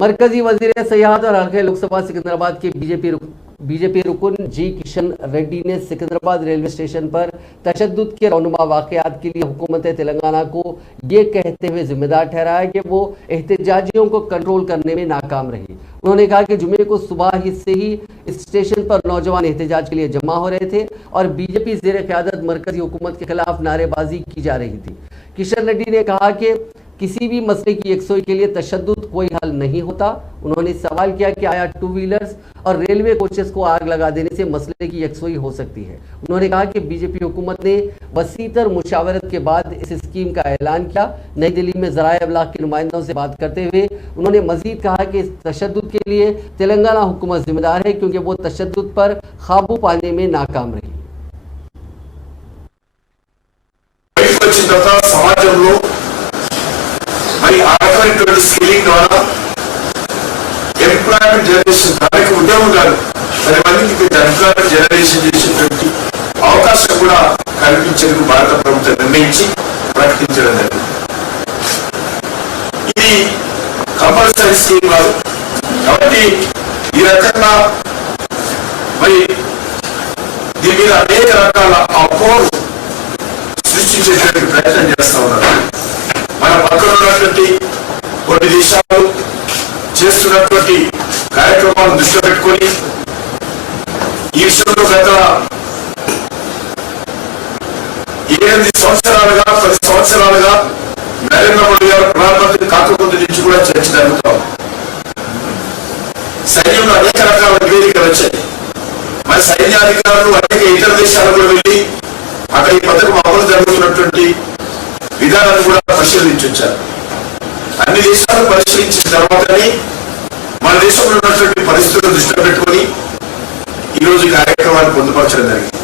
मरकजी वजीर सयाहत और हल्के लोकसभा सिकंदराबाद के बीजेपी रुकन जी किशन रेड्डी ने सिकंदराबाद रेलवे स्टेशन पर तशद्दुद के रौनुमा वाक़यात के लिए हुकूमत तेलंगाना को ये कहते हुए जिम्मेदार ठहराया कि वो एहतजाजियों को कंट्रोल करने में नाकाम रही। उन्होंने कहा कि जुमे को सुबह से ही इस स्टेशन पर नौजवान एहतजाज के लिए जमा हो रहे थे और बीजेपी ज़ेर क़यादत मरकजी हुकूमत के खिलाफ नारेबाजी की जा रही थी। किशन रेड्डी ने कहा कि किसी भी मसले की यकसोई के लिए तशद्दुद कोई हल नहीं होता। उन्होंने सवाल किया कि आया टू व्हीलर्स और रेलवे कोचेस को आग लगा देने से मसले की यकसोई हो सकती है। उन्होंने कहा कि बीजेपी हुकूमत ने वसीतर मुशावरत के बाद इस स्कीम का ऐलान किया। नई दिल्ली में ज़राए अबलाग के नुमाइंदों से बात करते हुए उन्होंने मजीद कहा कि इस तशद्दुद के लिए तेलंगाना हुकूमत जिम्मेदार है क्योंकि वो तशद्दुद पर काबू पाने में नाकाम रही। స్కిల్లింగ్ ద్వారా ఎంప్లాయ్మెంట్ జనరేషన్ దానికి ఉద్యోగాలు 10 మందికి ఎంప్లాయ్మెంట్ జనరేషన్ చేసేటువంటి అవకాశం కూడా కల్పించేందుకు భారత ప్రభుత్వం నిర్ణయించి ప్రకటించడం జరిగింది। ఇది కంపల్సరీ స్కీమ్ కాదు కాబట్టి ఈ రకంగా మరి దీని మీద అనేక రకాల అపోహలు సృష్టించేటువంటి ప్రయత్నం చేస్తా ఉన్నారు। మన పక్కన ఉన్నటువంటి కొన్ని దేశాలు చేస్తున్నటువంటి కార్యక్రమాలను దృష్టిలో పెట్టుకొని ఈ విషయంలో గత 8 సంవత్సరాలుగా 10 సంవత్సరాలుగా నరేంద్ర మోడీ గారు ప్రధానమంత్రి కాకముందు నుంచి కూడా చర్చ జరుగుతాం। సైన్యంలో అనేక రకాల నివేదికలు వచ్చాయి। మరి సైన్యాధికారులు అనేక ఇతర దేశాలకు కూడా వెళ్ళి అక్కడ ఈ పథకం అమలు జరుగుతున్నటువంటి విధానాన్ని కూడా పరిశీలించి వచ్చారు। అన్ని దేశాలు పరిశీలించిన తర్వాతనే మన దేశంలో ఉన్నటువంటి పరిస్థితులను దృష్టిలో పెట్టుకొని ఈరోజు కార్యక్రమాన్ని పొందుపరచడం జరిగింది।